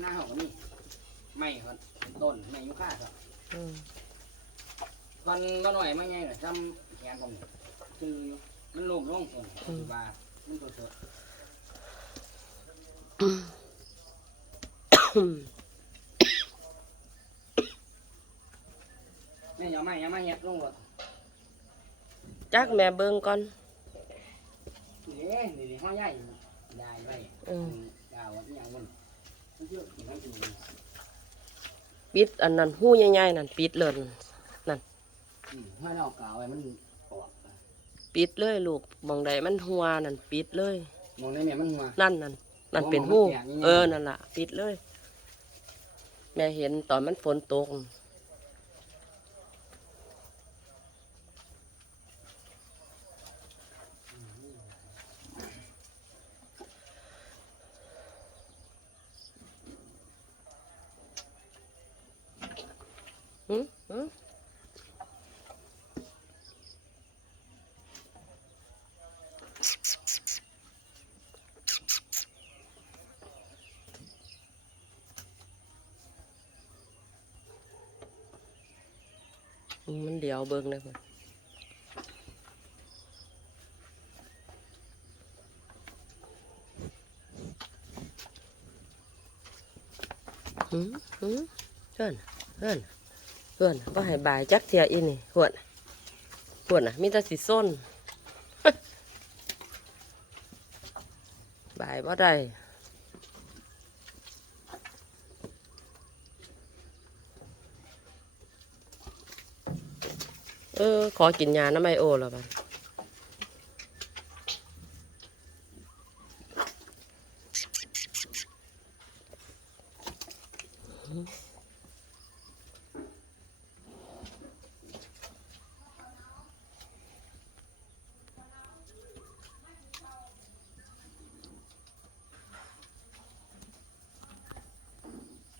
หน้าเขาก็มีไม่ครับเป็นต้นไม่ยุค่าครับอืมวันก็หน่อยไม่ไงจำแขนผมนี่คืออยู่มันลงลงส่วนคือว่ามันตัวสดแม่อย่ามาอย่ามาเฮ็ดลงรถจักแม่เบิ่งก่อนนี่นี่นี่ห้อยใหญ่ได้ไว้อืมดาวว่าอหย่างมัน ปิดอันนั้นหู้ใหญ่ๆนั่นปิดเลยๆอืมห้อยเรากาวไว้มันปอกปิดเลยลูกหมองใดมันหัวนั่นปิดเลยมองได้แม่มันมานั่นนั่นนั่นโอ้เป็นมันหู้แตกอย่างนี้เออนั่นล่ะ ปิดเลย แม่เห็นตอนมันฝนตก หืมหืมมันเดี๋ยวเบิ่งเลยพุ่นหืมหืมเพื่อนเพื่อนเพื่อนก็ให้บายจักเทียอีนี่หวนหวนอะมีแต่สีส้นบายบ่ได้เออ ขอกินยาน้ำไมโอแล้วบัด